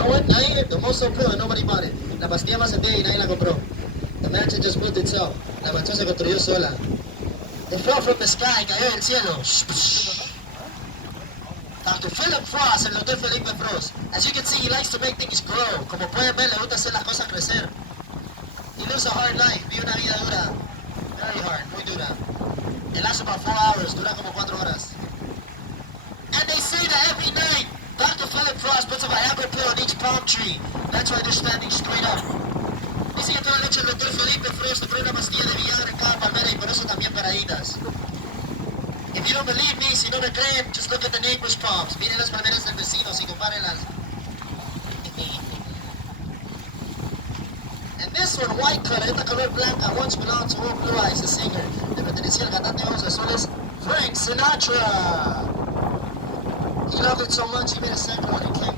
No one, nadie, the most so and nobody bought it. La pastilla más sentida y nadie la compró. The mansion just built itself. La mansión se construyó sola. It fell from the sky, cayó del cielo. Dr. Philip Frost, el Dr. Felipe Frost. As you can see, he likes to make things grow. Como pueden ver, le gusta hacer las cosas crecer. He lives a hard life, vive una vida dura. Very hard, muy dura. It lasts about 4 hours, dura como 4 horas. And they say that every night, Dr. Philip Frost puts a Viagra pill on each palm tree. That's why they're standing straight up. Dice que toda la noche el Dr. Felipe Frost pone una pastilla de Viagra en cada palmera y por eso también paraditas. If you don't believe me, si no me creen, just look at the neighbor's palms. Miren las palmeras del vecino y compárenlas. And this one, White Color, esta color blanca, once belonged to Old Blue Eyes, the singer. Le pertenecía al cantante de ojos azules, Frank Sinatra. He loved it so much he made a second one and came